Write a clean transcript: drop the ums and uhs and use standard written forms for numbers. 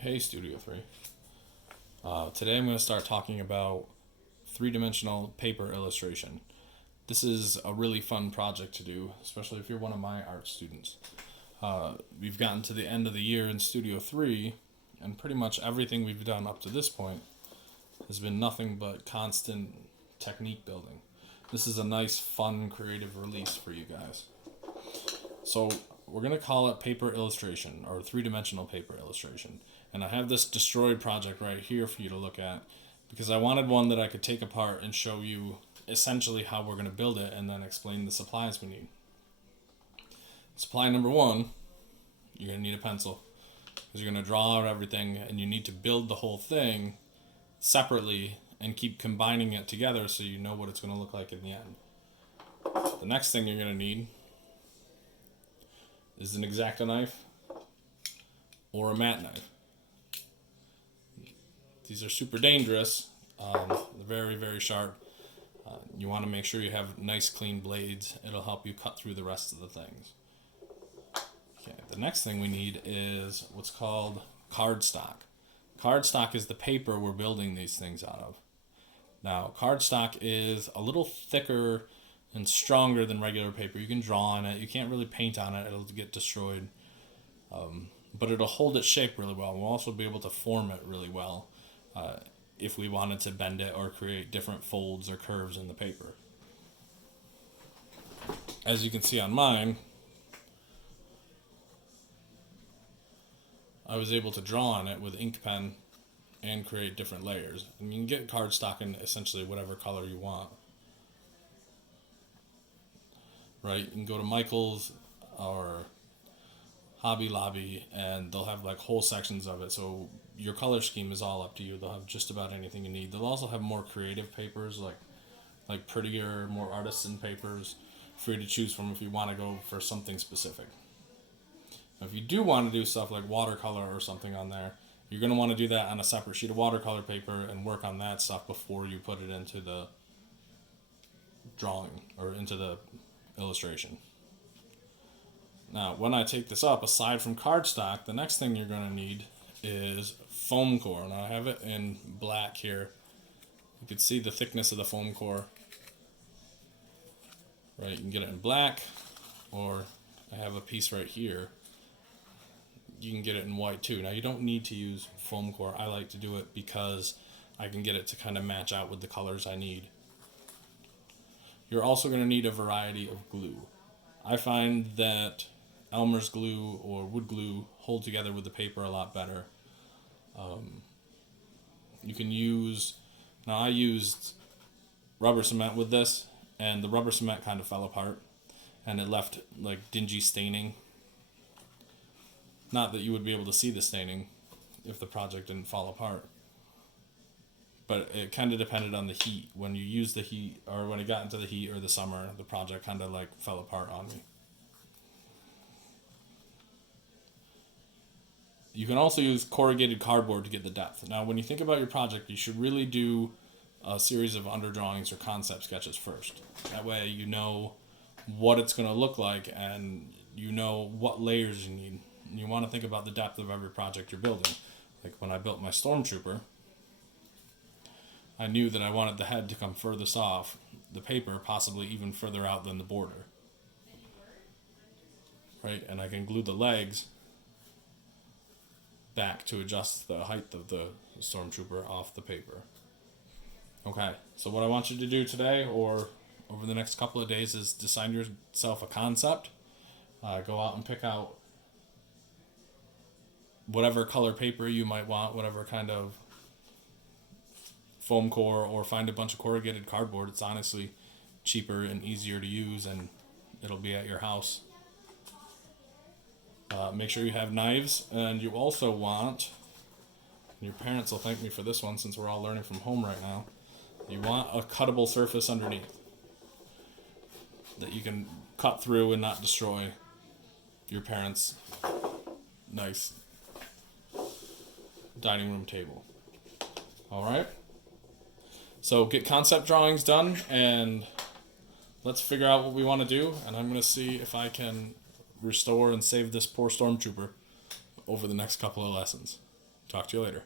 Hey Studio 3. Today I'm going to start talking about three-dimensional paper illustration. This is a really fun project to do, especially if you're one of my art students. We've gotten to the end of the year in Studio 3, and pretty much everything we've done up to this point has been nothing but constant technique building. This is a nice, fun, creative release for you guys. So we're going to call it paper illustration, or three-dimensional paper illustration. And I have this destroyed project right here for you to look at because I wanted one that I could take apart and show you essentially how we're going to build it and then explain the supplies we need. Supply number one, you're going to need a pencil because you're going to draw out everything and you need to build the whole thing separately and keep combining it together so you know what it's going to look like in the end. The next thing you're going to need is an X-Acto knife or a matte knife. These are super dangerous. They're very, very sharp. You want to make sure you have nice, clean blades. It'll help you cut through the rest of the things. Okay, the next thing we need is what's called cardstock. Cardstock is the paper we're building these things out of. Now, cardstock is a little thicker and stronger than regular paper. You can draw on it. You can't really paint on it. It'll get destroyed. But it'll hold its shape really well. We'll also be able to form it really well if we wanted to bend it or create different folds or curves in the paper. As you can see on mine, I was able to draw on it with ink pen and create different layers. And you can get cardstock in essentially whatever color you want. Right? You can go to Michael's or Hobby Lobby and they'll have like whole sections of it. So your color scheme is all up to you. They'll have just about anything you need. They'll also have more creative papers like prettier, more artisan papers for you to choose from if you want to go for something specific. Now, if you do want to do stuff like watercolor or something on there, you're going to want to do that on a separate sheet of watercolor paper and work on that stuff before you put it into the drawing or into the illustration. Now, when I take this up, aside from cardstock, the next thing you're going to need is foam core. Now, I have it in black here. You can see the thickness of the foam core. Right, you can get it in black, or I have a piece right here. You can get it in white too. Now, you don't need to use foam core. I like to do it because I can get it to kind of match out with the colors I need. You're also going to need a variety of glue. I find that Elmer's glue or wood glue hold together with the paper a lot better. You can use, now I used rubber cement with this, and the rubber cement kind of fell apart, and it left like dingy staining. Not that you would be able to see the staining if the project didn't fall apart, but it kind of depended on the heat. When you use the heat, or when it got into the heat or the summer, the project kind of like fell apart on me. You can also use corrugated cardboard to get the depth. Now, when you think about your project, you should really do a series of underdrawings or concept sketches first. That way you know what it's going to look like and you know what layers you need. And you want to think about the depth of every project you're building. Like when I built my Stormtrooper, I knew that I wanted the head to come furthest off the paper, possibly even further out than the border. Right? And I can glue the legs back to adjust the height of the Stormtrooper off the paper. Okay, so what I want you to do today or over the next couple of days is design yourself a concept. Go out and pick out whatever color paper you might want, whatever kind of foam core, or find a bunch of corrugated cardboard. It's honestly cheaper and easier to use, and it'll be at your house. Make sure you have knives, and you also want, your parents will thank me for this one since we're all learning from home right now, you want a cuttable surface underneath that you can cut through and not destroy your parents' nice dining room table. Alright? So get concept drawings done, and let's figure out what we want to do, and I'm going to see if I can restore and save this poor Stormtrooper over the next couple of lessons. Talk to you later.